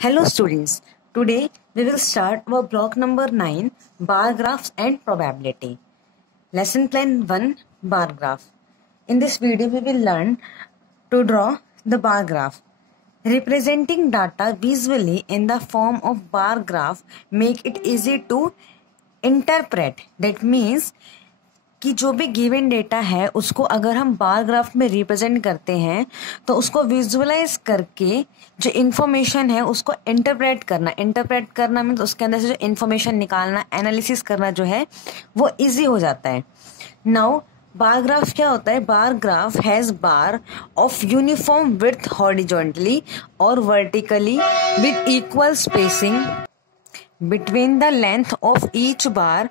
Hello students, today we will start our block number 9 bar graphs and probability. Lesson plan 1 bar graph. In this video we will learn to draw the bar graph. Representing data visually in the form of bar graph make it easy to interpret. That means कि जो भी given data है उसको अगर हम bar graph में represent करते हैं तो उसको विजुअलाइज करके जो इन्फॉर्मेशन है उसको इंटरप्रेट करना मीन्स उसके अंदर से जो इन्फॉर्मेशन निकालना, एनालिसिस करना जो है वो इजी हो जाता है. नाउ बार ग्राफ क्या होता है? Bar graph has bar of uniform width horizontally और vertically with equal spacing between the length of each bar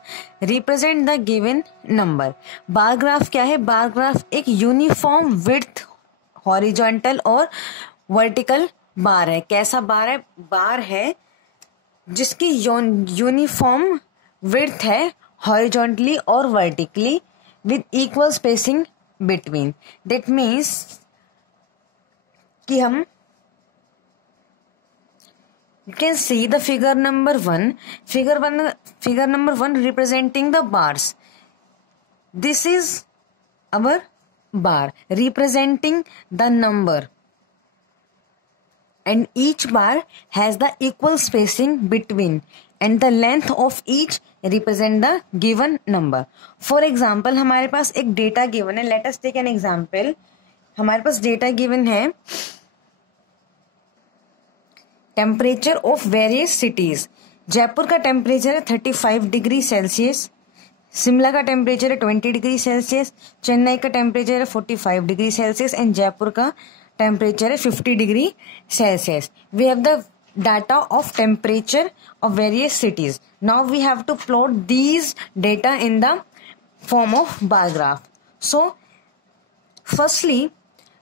represent the given number. Bar graph क्या है? बार ग्राफ एक यूनिफॉर्म विड्थ हॉरिजॉन्टल और vertical बार है. कैसा बार है? बार है जिसकी यूनिफॉर्म विड्थ है हॉरिजॉन्टली और vertically with equal spacing between. That means कि हम you can see the figure number 1 representing the bars. This is our bar representing the number and each bar has the equal spacing between and the length of each represent the given number. For example हमारे पास एक data given है. Let us take an example. हमारे पास data given है temperature of various cities. Jaipur का temperature है 35 degree Celsius, Shimla का temperature है 20 degree Celsius, Chennai का टेम्परेचर है 45 डिग्री सेल्सियस एंड जयपुर का टेम्परेचर है 50 degree Celsius. We have the data of temperature of various cities. Now we have to plot these data in the form of bar graph. So firstly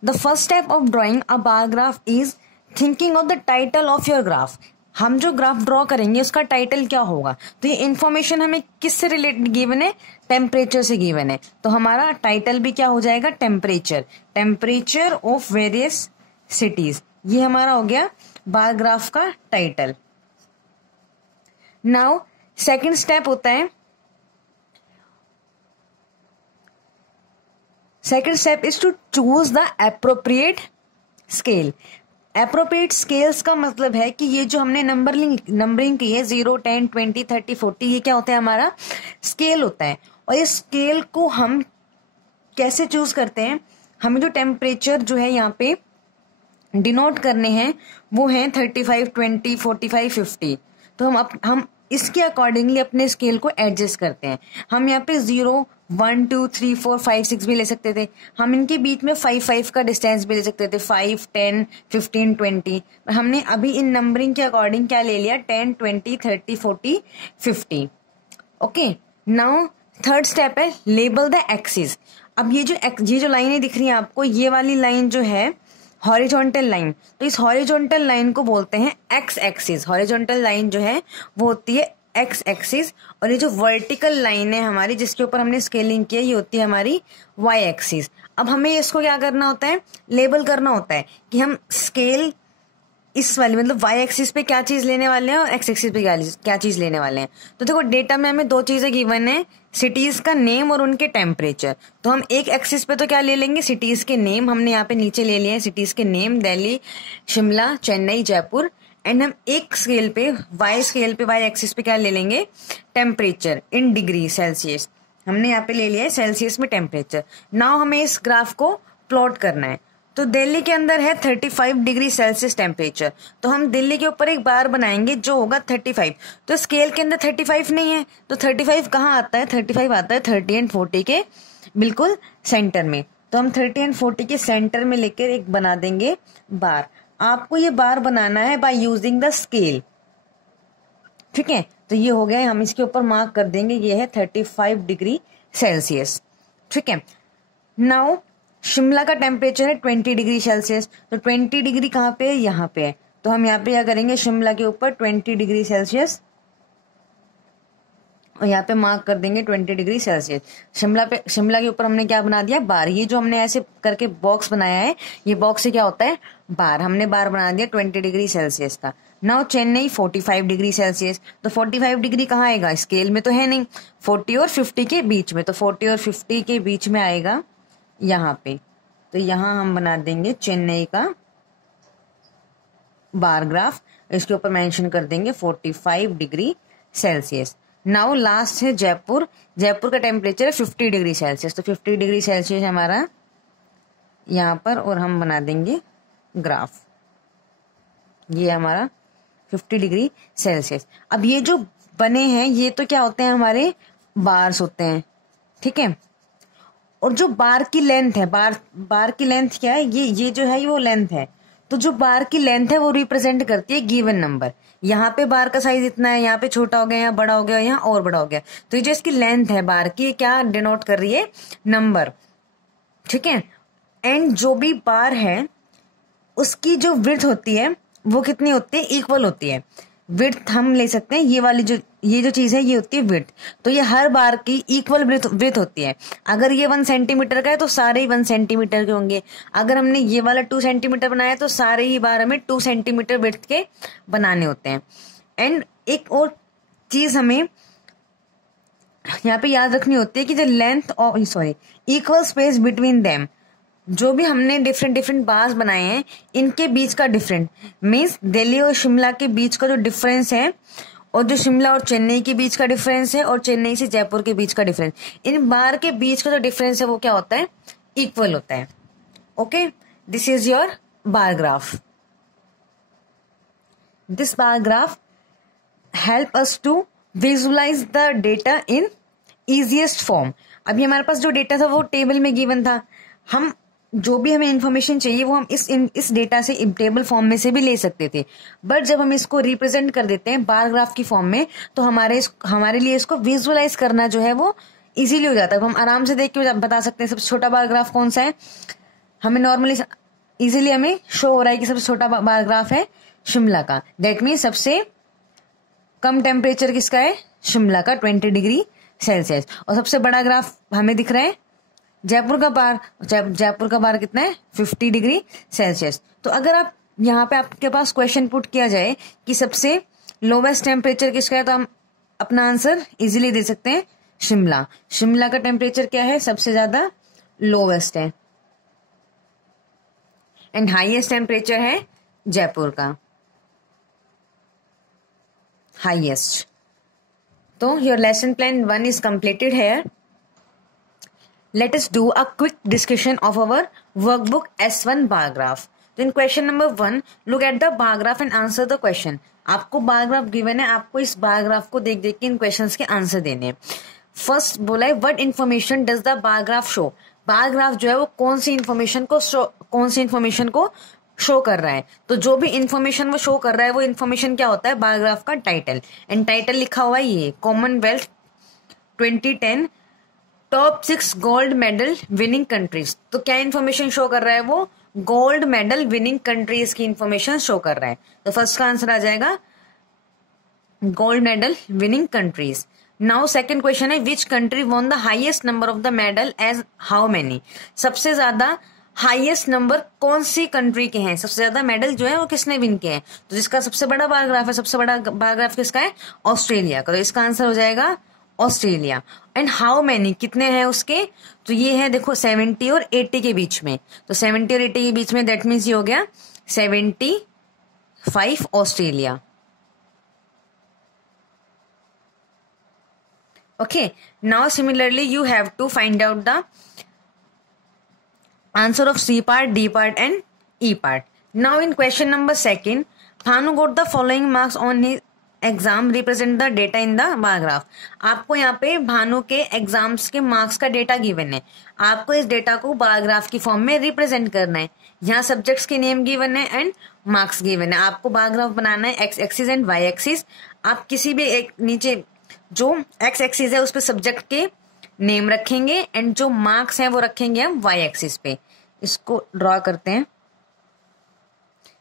the first step of drawing a bar graph is thinking of the title of your graph. हम जो graph draw करेंगे उसका title क्या होगा? तो ये information हमें किससे रिलेटेड गिवन है? टेम्परेचर से गिवन है. तो हमारा टाइटल भी क्या हो जाएगा? Temperature of various cities. ये हमारा हो गया बार ग्राफ का टाइटल. नाउ सेकंड स्टेप होता है, second step is to choose the appropriate scale. Appropriate scales का मतलब है कि ये जो हमने नंबरिंग की है 0, 10, 20, 30, 40, ये क्या होता है? हमारा स्केल होता है. और इस स्केल को हम कैसे चूज करते हैं? हमें जो टेम्परेचर जो है यहाँ पे डिनोट करने हैं वो है 35, 20, 45, 50. तो हम इसके अकॉर्डिंगली अपने स्केल को एडजस्ट करते हैं. हम यहाँ पे 0, 1, 2, 3, 4, 5, 6 भी ले सकते थे. हम इनके बीच में 5 का डिस्टेंस भी ले सकते थे. 5, 10, 15, 20. हमने अभी इन नंबरिंग के अकॉर्डिंग क्या ले लिया? 10, 20, 30, 40, 50. ओके. नाउ थर्ड स्टेप है लेबल द एक्सिस. अब ये जो लाइनें दिख रही है आपको, ये वाली लाइन जो है हॉरिजॉन्टल लाइन, तो इस हॉरिजॉन्टल लाइन को बोलते हैं एक्स एक्सिस. हॉरिजॉन्टल लाइन जो है वो होती है एक्स एक्सिस और ये जो वर्टिकल लाइन है हमारी जिसके ऊपर हमने स्केलिंग किया ये होती है हमारी वाई एक्सिस. अब हमें इसको क्या करना होता है? लेबल करना होता है कि हम स्केल इस वाली मतलब वाई एक्सिस पे क्या चीज लेने वाले हैं और एक्स एक्सिस पे क्या चीज लेने वाले हैं. तो देखो डेटा में हमें दो चीजें गिवन है, सिटीज का नेम और उनके टेम्परेचर. तो हम एक एक्सिस पे तो क्या ले लेंगे? सिटीज के नेम. हमने यहाँ पे नीचे ले लिए हैं सिटीज के नेम, दिल्ली, शिमला, चेन्नई, जयपुर. एंड हम एक स्केल पे वाई एक्सिस पे क्या ले लेंगे? Temperature in degree Celsius. हमने यहाँ पे ले लिया है सेल्सियस में टेम्परेचर. नाउ हमें इस ग्राफ को प्लॉट करना है. तो दिल्ली के अंदर है 35 डिग्री सेल्सियस टेम्परेचर. तो हम दिल्ली के ऊपर एक बार बनाएंगे जो होगा 35. तो स्केल के अंदर 35 नहीं है, तो 35 कहाँ आता है? 35 आता है 30 एंड 40 के बिल्कुल सेंटर में. तो हम 30 एंड 40 के सेंटर में लेकर एक बना देंगे बार. आपको ये बार बनाना है बाय यूजिंग द स्केल. ठीक है. तो ये हो गया, हम इसके ऊपर मार्क कर देंगे ये है 35 डिग्री सेल्सियस. ठीक है. नाउ शिमला का टेम्परेचर है 20 डिग्री सेल्सियस. तो 20 डिग्री कहाँ पे है? यहाँ पे है. तो हम यहाँ पे क्या करेंगे? शिमला के ऊपर 20 डिग्री सेल्सियस और यहाँ पे मार्क कर देंगे 20 डिग्री सेल्सियस. शिमला के ऊपर हमने क्या बना दिया? बार. ये जो हमने ऐसे करके बॉक्स बनाया है ये बॉक्स से क्या होता है? बार, हमने बार बना दिया 20 डिग्री सेल्सियस का। नाउ चेन्नई 45 डिग्री सेल्सियस, तो 45 डिग्री कहाँ आएगा, स्केल में तो है नहीं, 40 और 50 के बीच में, तो 40 और 50 के बीच में आएगा यहाँ पे। तो यहाँ हम बना देंगे चेन्नई का बार ग्राफ, इसके ऊपर मेंशन कर देंगे 45 डिग्री सेल्सियस। नाउ लास्ट है जयपुर, जयपुर का टेम्परेचर है 50 डिग्री सेल्सियस, तो 50 डिग्री सेल्सियस हमारा यहाँ पर, और हम बना देंगे ग्राफ, ये हमारा 50 डिग्री सेल्सियस। अब ये जो बने हैं ये तो क्या होते हैं, हमारे बार्स होते हैं, ठीक है। और जो बार की लेंथ है, बार की लेंथ क्या है, ये जो है वो लेंथ है। तो जो बार की लेंथ है वो रिप्रेजेंट करती है गिवन नंबर। यहाँ पे बार का साइज इतना है, यहाँ पे छोटा हो गया, यहाँ बड़ा हो गया, यहाँ और बड़ा हो गया। तो ये जो इसकी लेंथ है बार की, क्या डिनोट कर रही है, नंबर, ठीक है। एंड जो भी बार है उसकी जो विड्थ होती है वो कितनी होती है, इक्वल होती है। विड्थ हम ले सकते हैं, ये वाली ये जो चीज है ये होती है विड्थ। तो ये हर बार की इक्वल विड्थ होती है। अगर ये 1 सेंटीमीटर का है तो सारे ही 1 सेंटीमीटर के होंगे। अगर हमने ये वाला 2 सेंटीमीटर बनाया तो सारे ही बार हमें 2 सेंटीमीटर विड्थ के बनाने होते हैं। एंड एक और चीज हमें यहाँ पे याद रखनी होती है कि the length of equal space between them, जो भी हमने डिफरेंट बार्स बनाए हैं इनके बीच का डिफरेंट मीन्स दिल्ली और शिमला के बीच का जो डिफरेंस है, और जो शिमला और चेन्नई के बीच का डिफरेंस है, और चेन्नई से जयपुर के बीच का डिफरेंस, इन बार के बीच का जो डिफरेंस है वो क्या होता है, इक्वल होता है। Okay, this is your bar graph. This bar graph help us to visualise the data in easiest form. अभी हमारे पास जो डेटा था वो टेबल में गिवन था, हम जो भी हमें इंफॉर्मेशन चाहिए वो हम इस डेटा से टेबल फॉर्म में से भी ले सकते थे। बट जब हम इसको रिप्रेजेंट कर देते हैं बार ग्राफ की फॉर्म में तो हमारे लिए इसको विजुअलाइज करना जो है वो इजीली हो जाता है। हम आराम से देख के बता सकते हैं सबसे छोटा बार ग्राफ कौन सा है। हमें नॉर्मली इजीली हमें शो हो रहा है कि सबसे छोटा बार ग्राफ है शिमला का। दैट मीन सबसे कम टेम्परेचर किसका है, शिमला का 20 डिग्री सेल्सियस। और सबसे बड़ा ग्राफ हमें दिख रहा है जयपुर का बार। जयपुर का बार कितना है, 50 डिग्री सेल्सियस। तो अगर आप यहाँ पे आपके पास क्वेश्चन पुट किया जाए कि सबसे लोवेस्ट टेम्परेचर किसका है, तो हम अपना आंसर इजीली दे सकते हैं शिमला। शिमला का टेम्परेचर क्या है, सबसे ज्यादा लोवेस्ट है। एंड हाईएस्ट टेम्परेचर है जयपुर का, हाईएस्ट। तो your lesson plan 1 is completed here. Let us do a quick discussion of our workbook S1 bar graph. तो in question number 1, look at the bar graph and answer the question. आपको bar graph given है, आपको इस बार graph को देख देख के इन questions के आंसर देने हैं। फर्स्ट बोला है what information does the bar graph show. Bar graph जो है वो कौन सी इन्फॉर्मेशन को शो कर रहा है। तो जो भी इन्फॉर्मेशन वो शो कर रहा है वो इन्फॉर्मेशन क्या होता है, बार ग्राफ का टाइटल। एंड टाइटल लिखा हुआ है ये Commonwealth 2010 top 6 gold medal winning countries. तो क्या इन्फॉर्मेशन शो कर रहा है, वो गोल्ड मेडल विनिंग कंट्रीज की इन्फॉर्मेशन शो कर रहा है। तो फर्स्ट का आंसर आ जाएगा gold medal winning countries. Now second question है which country won the highest number of the medal as how many. सबसे ज्यादा हाईएस्ट नंबर कौन सी कंट्री के हैं, सबसे ज्यादा मेडल जो है वो किसने विन किए हैं। तो जिसका सबसे बड़ा बार ग्राफ है, सबसे बड़ा बार ग्राफ किसका है, ऑस्ट्रेलिया का। तो इसका आंसर हो जाएगा ऑस्ट्रेलिया। एंड हाउ मेनी कितने हैं उसके, तो ये है देखो 70 और 80 के बीच में। तो 70 और 80 के बीच में दैट मीन्स ये हो गया 75 Australia. Okay, now similarly you have to find out the answer of C part, D part and E part. Now in question number 2, Bhanu got the following marks on his exam represent the data in the bar graph. आपको यहाँ पे भानु के exams के marks का data given है, आपको इस data को बार ग्राफ की फॉर्म में रिप्रेजेंट करना है। यहाँ सब्जेक्ट्स के नेम गिवन है एंड मार्क्स गिवन है। आपको बार ग्राफ बनाना है X axis and Y axis. आप किसी भी एक नीचे जो एक्स एक्सिस है उस पर सब्जेक्ट के नेम रखेंगे एंड जो मार्क्स हैं वो रखेंगे हम वाई एक्सिस पे। इसको ड्रॉ करते हैं,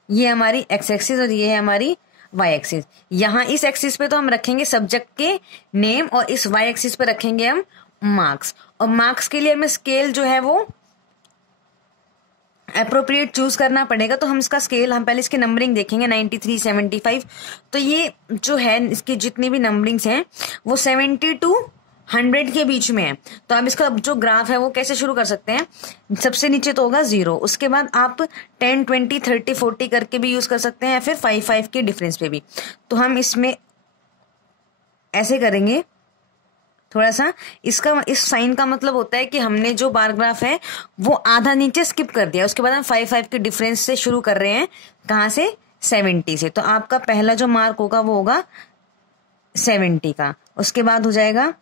ये हमारी एक्स एक्सिस और ये है हमारी वाई एक्सिस। यहाँ इस एक्सिस पे तो हम रखेंगे सब्जेक्ट के नेम और इस वाई एक्सिस पे रखेंगे हम मार्क्स। और मार्क्स के लिए हमें स्केल जो है वो एप्रोप्रिएट चूज करना पड़ेगा। तो हम इसका स्केल, हम पहले इसकी नंबरिंग देखेंगे 93, 75। तो ये जो है इसकी जितनी भी नंबरिंग्स हैं वो 70 to 100 के बीच में है। तो आप इसका जो ग्राफ है वो कैसे शुरू कर सकते हैं, सबसे नीचे तो होगा 0, उसके बाद आप 10, 20, 30, 40 करके भी यूज कर सकते हैं या फिर 5, 5 के डिफरेंस पे भी। तो हम इसमें ऐसे करेंगे थोड़ा सा, इसका इस साइन का मतलब होता है कि हमने जो बार ग्राफ है वो आधा नीचे स्किप कर दिया, उसके बाद हम 5, 5 के डिफरेंस से शुरू कर रहे हैं। कहाँ से? 70 से। तो आपका पहला जो मार्क होगा वो होगा 70 का, उसके बाद हो जाएगा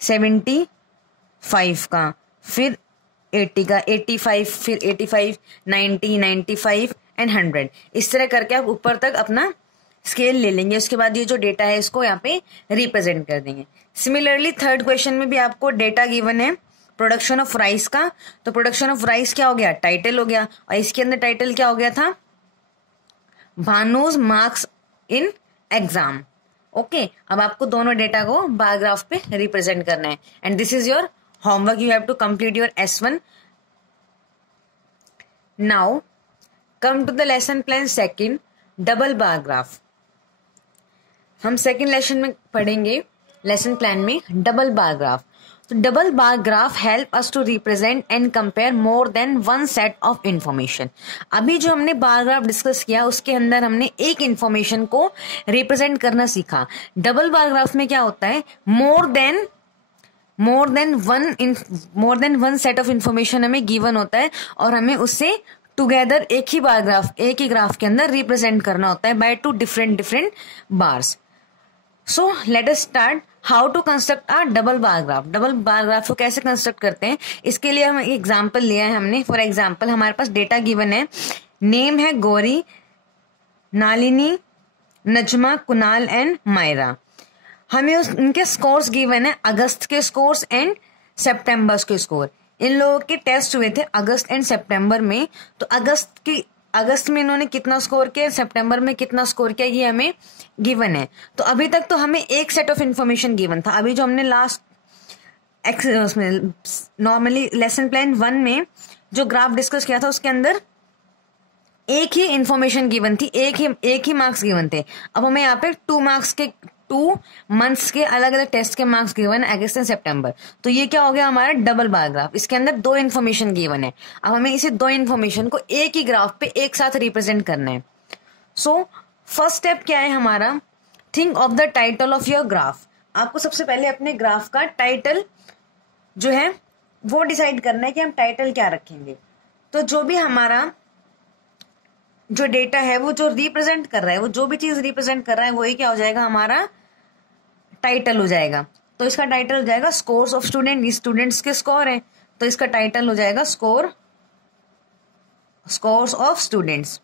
75 का, फिर 80 का, 85, फिर 85, 90, 95 एंड 100। इस तरह करके आप ऊपर तक अपना स्केल ले लेंगे। उसके बाद ये जो डेटा है इसको यहाँ पे रिप्रेजेंट कर देंगे। सिमिलरली थर्ड क्वेश्चन में भी आपको डेटा गिवन है प्रोडक्शन ऑफ राइस का। तो प्रोडक्शन ऑफ राइस क्या हो गया? टाइटल हो गया। और इसके अंदर टाइटल क्या हो गया था? भानुज मार्क्स इन एग्जाम। ओके, अब आपको दोनों डेटा को बार ग्राफ पे रिप्रेजेंट करना है। And this is your homework, you have to complete your S1। Now come to the lesson plan second, double bar graph. हम सेकंड लेसन में पढ़ेंगे लेसन प्लान में डबल बार ग्राफ। तो double bar graph help us to represent and compare more than one set of information. अभी जो हमने bar graph discuss किया उसके अंदर हमने एक इंफॉर्मेशन को रिप्रेजेंट करना सीखा। डबल बार ग्राफ में क्या होता है? मोर than one set of information हमें गिवन होता है और हमें उससे टुगेदर एक ही ग्राफ के अंदर रिप्रेजेंट करना होता है by two different bars. So let us start how to construct a double bar graph. Double bar graph को कैसे कंस्ट्रक्ट करते हैं, इसके लिए हम एक एग्जांपल लिया है हमने। फॉर एग्जांपल हमारे पास डेटा गिवन है, नेम है गौरी, नालिनी, नजमा, कुणाल एंड मायरा। हमें उनके स्कोर्स गिवन है, अगस्त के स्कोर्स एंड सितंबर के स्कोर। इन लोगों के टेस्ट हुए थे अगस्त एंड सितंबर में। तो अगस्त में इन्होंने कितना स्कोर किया, सितंबर में कितना स्कोर किया, ये हमें गिवन है। तो अभी तक तो हमें एक सेट ऑफ इंफॉर्मेशन गिवन था। अभी जो हमने लास्ट नॉर्मली लेसन प्लान 1 में जो ग्राफ डिस्कस किया था उसके अंदर एक ही इंफॉर्मेशन गिवन थी, एक ही मार्क्स गिवन थे। अब हमें यहाँ पे 2 मंथ्स के अलग अलग टेस्ट के मार्क्स गिवन है, अगस्त एंड सितंबर। तो ये क्या हो गया हमारा डबल बार ग्राफ। इसके अंदर 2 इन्फॉर्मेशन गिवन है। अब हमें इसे 2 इन्फॉर्मेशन को एक ही ग्राफ पे एक साथ रिप्रेजेंट करना है। सो फर्स्ट स्टेप क्या है हमारा? Think of the title of your graph. आपको सबसे पहले अपने ग्राफ का टाइटल जो है वो डिसाइड करना है कि हम टाइटल क्या रखेंगे। तो जो भी हमारा जो डेटा है वो जो रिप्रेजेंट कर रहा है, वो जो भी चीज रिप्रेजेंट कर रहा है वही क्या हो जाएगा? हमारा टाइटल हो जाएगा। तो इसका टाइटल हो जाएगा स्कोर्स ऑफ स्टूडेंट। स्टूडेंट्स के स्कोर है तो इसका टाइटल हो जाएगा scores of students.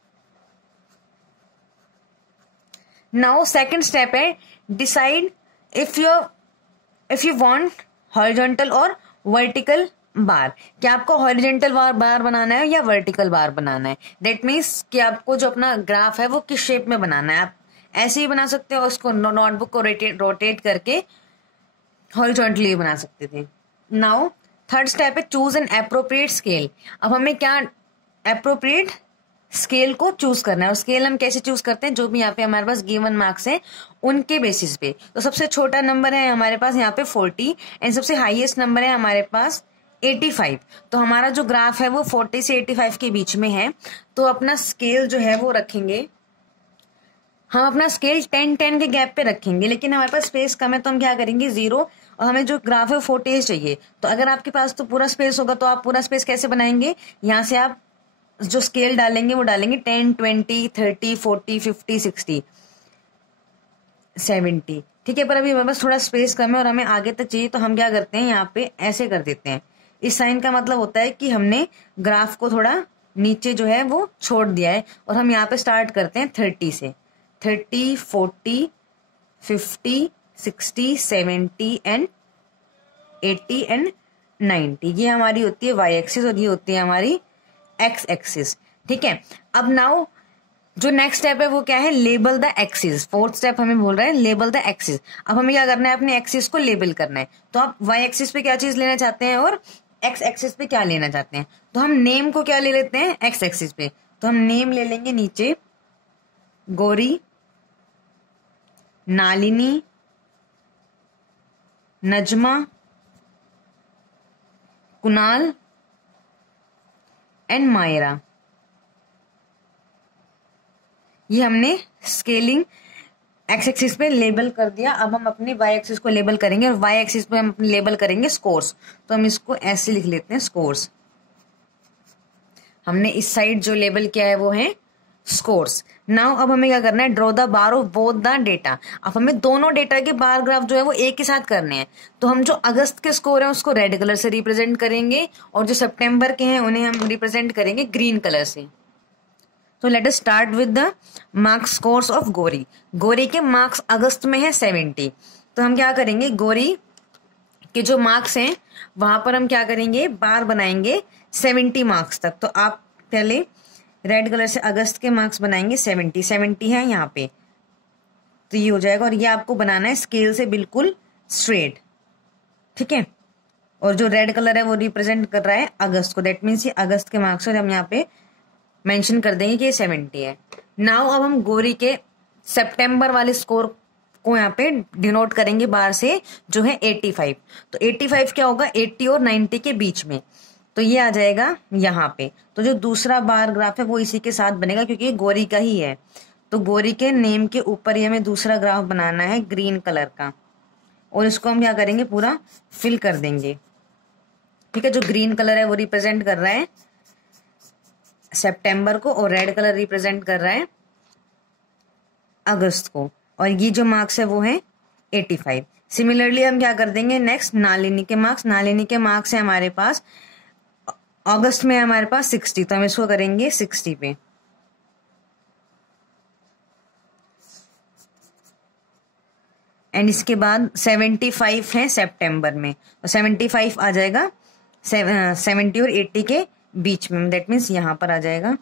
Now second step है decide if you want horizontal और वर्टिकल बार। क्या आपको हॉरिजॉन्टल बार बनाना है या वर्टिकल बार बनाना है? दैट मीन्स कि आपको जो अपना ग्राफ है वो किस शेप में बनाना है। आप ऐसे ही बना सकते हो, उसको नोटबुक को रोटेट करके हॉरिजॉन्टली बना सकते थे। नाउ थर्ड स्टेप है चूज एन एप्रोप्रिएट स्केल। अब हमें क्या एप्रोप्रिएट स्केल को चूज करना है। और स्केल हम कैसे चूज करते हैं? जो भी यहाँ पे हमारे पास गिवन मार्क्स है उनके बेसिस पे। तो सबसे छोटा नंबर है हमारे पास यहाँ पे 40 एंड सबसे हाईएस्ट नंबर है हमारे पास 85। तो हमारा जो ग्राफ है वो 40 से 85 के बीच में है। तो अपना स्केल जो है वो रखेंगे, हम अपना स्केल 10 के गैप पे रखेंगे। लेकिन हमारे पास स्पेस कम है तो हम क्या करेंगे 0, और हमें जो ग्राफ है 40 चाहिए। तो अगर आपके पास तो पूरा स्पेस होगा तो आप पूरा स्पेस कैसे बनाएंगे? यहाँ से आप जो स्केल डालेंगे वो डालेंगे 10, 20, 30, 40, 50, 60, 70। ठीक है, पर अभी हमारे पास थोड़ा स्पेस कम है और हमें आगे तक चाहिए तो हम क्या करते हैं यहाँ पे ऐसे कर देते हैं। इस साइन का मतलब होता है कि हमने ग्राफ को थोड़ा नीचे जो है वो छोड़ दिया है और हम यहाँ पे स्टार्ट करते हैं 30 से। 30, 40, 50, 60, 70 एंड 80 एंड 90। ये हमारी होती है वाई एक्सिस और ये होती है हमारी एक्स एक्सिस। ठीक है, अब नाउ जो नेक्स्ट स्टेप है वो क्या है? Label the axis. Fourth step हमें बोल रहा है लेबल द एक्सिस। अब हमें क्या करना है? अपने एक्सिस को लेबल करना है। तो आप वाई एक्सिस पे क्या चीज लेना चाहते हैं और एक्स एक्सिस पे क्या लेना चाहते हैं, तो हम नेम को क्या ले लेते हैं एक्स एक्सिस पे, तो हम नेम ले लेंगे नीचे गौरी, नालिनी, नजमा, कुणाल एंड मायरा। ये हमने स्केलिंग एक्स एक्सिस पे लेबल कर दिया। अब हम अपने वाई एक्सिस को लेबल करेंगे और वाई एक्सिस पे हम लेबल करेंगे स्कोर्स। तो हम इसको ऐसे लिख लेते हैं स्कोर्स। हमने इस साइड जो लेबल किया है वो है स्कोर्स। नाउ अब हमें क्या करना है, draw the bar of both the data. अब हमें दोनों डेटा के बार ग्राफ जो है वो एक ही साथ करने हैं। तो हम जो अगस्त के स्कोर है उसको रेड कलर से रिप्रेजेंट करेंगे और जो सितंबर के हैं उन्हें हम रिप्रेजेंट करेंगे ग्रीन कलर से। तो late us start with the marks scores of Gauri. Gauri के मार्क्स अगस्त में है 70। तो हम क्या करेंगे, गौरी के जो मार्क्स हैं वहां पर हम क्या करेंगे, बार बनाएंगे 70 मार्क्स तक। तो आप पहले रेड कलर से अगस्त के मार्क्स बनाएंगे 70 है यहाँ पे, तो ये हो जाएगा। और ये आपको बनाना है स्केल से बिल्कुल स्ट्रेट, ठीक है। और जो रेड कलर है वो रिप्रेजेंट कर रहा है अगस्त को, दैट मीन्स ये अगस्त के मार्क्स और हम यहाँ पे मेंशन कर देंगे कि ये 70 है। नाउ अब हम गौरी के सितंबर वाले स्कोर को यहाँ पे डिनोट करेंगे बार से, जो है 85। तो 85 क्या होगा, 80 और 90 के बीच में, तो ये आ जाएगा यहाँ पे। तो जो दूसरा बार ग्राफ है वो इसी के साथ बनेगा क्योंकि ये गौरी का ही है। तो गौरी के नेम के ऊपर ही हमें दूसरा ग्राफ बनाना है ग्रीन कलर का, और इसको हम क्या करेंगे, पूरा फिल कर देंगे, ठीक है। जो ग्रीन कलर है वो रिप्रेजेंट कर रहा है सितंबर को और रेड कलर रिप्रेजेंट कर रहा है अगस्त को, और ये जो मार्क्स है वो है 85। सिमिलरली हम क्या कर देंगे नेक्स्ट, नालिनी के मार्क्स। नालिनी के मार्क्स है हमारे पास अगस्त में हमारे पास 60, तो हम इसको करेंगे 60 पे। एंड इसके बाद 75 है सितंबर में, तो 75 आ जाएगा 70 और 80 के बीच में, दैट मीन्स यहां पर आ जाएगा।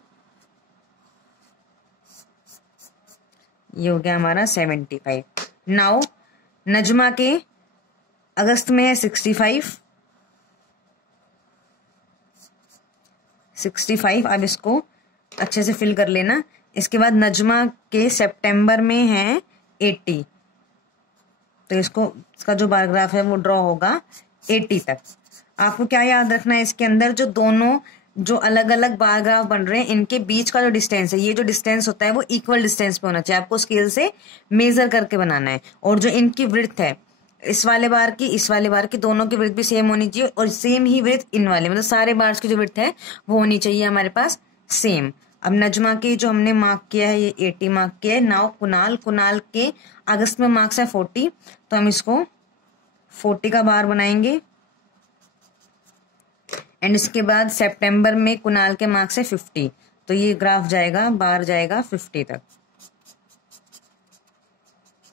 ये हो गया हमारा 75। नाउ नजमा के अगस्त में है 65। अब इसको अच्छे से फिल कर लेना। इसके बाद नजमा के सितंबर में है 80, तो इसका जो बार ग्राफ है वो ड्रॉ होगा 80 तक। आपको क्या याद रखना है, इसके अंदर जो दोनों जो अलग अलग बार ग्राफ बन रहे हैं इनके बीच का जो डिस्टेंस है, ये जो डिस्टेंस होता है वो इक्वल डिस्टेंस पे होना चाहिए। आपको स्केल से मेजर करके बनाना है। और जो इनकी विड्थ है, इस वाले बार की दोनों की विड्थ भी सेम होनी चाहिए, और सेम ही विड्थ इन वाले, मतलब सारे बार्स की जो विड्थ है वो होनी चाहिए हमारे पास सेम। अब नजमा की जो हमने मार्क किया है ये 80 मार्क किया है। नाउ कुणाल के अगस्त में मार्क्स है 40, तो हम इसको 40 का बार बनाएंगे। एंड इसके बाद सितंबर में कुणाल के मार्क्स है 50, तो ये ग्राफ जाएगा, बार जाएगा 50 तक।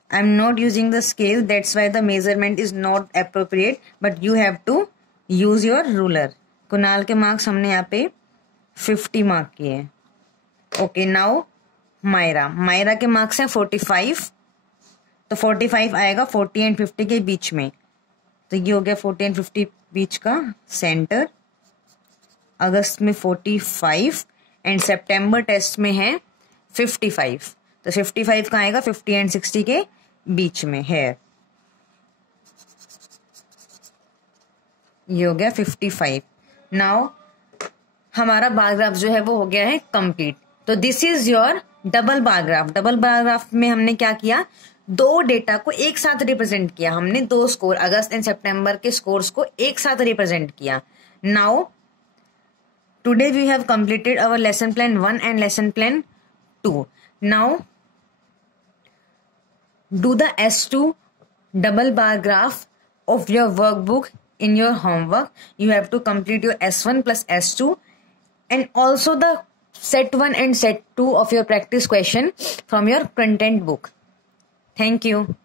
I am not using the scale, that's why the measurement is not appropriate, but you have to use your ruler. Kunal के मार्क्स हमने यहाँ पे 50 मार्क किए हैं। ओके, नाउ मायरा के मार्क्स हैं 45, तो 45 आएगा 40 एंड 50 के बीच में, तो ये हो गया 40 एंड 50 बीच का सेंटर। अगस्त में 45 एंड सितंबर टेस्ट में है 55, तो 55 का आएगा 50 एंड 60 के बीच में है। ये हो गया 55। नाउ हमारा बार ग्राफ जो है वो हो गया है कंप्लीट। तो this is your double bar graph. Double bar graph में हमने क्या किया, दो डेटा को एक साथ रिप्रेजेंट किया। हमने दो स्कोर अगस्त एंड सितंबर के स्कोर्स को एक साथ रिप्रेजेंट किया। Now today we have completed our lesson plan 1 and lesson plan 2. Now do the S2 double bar graph of your workbook in your homework. You have to complete your S1 plus S2 and also the set 1 and set 2 of your practice question from your content book. Thank you.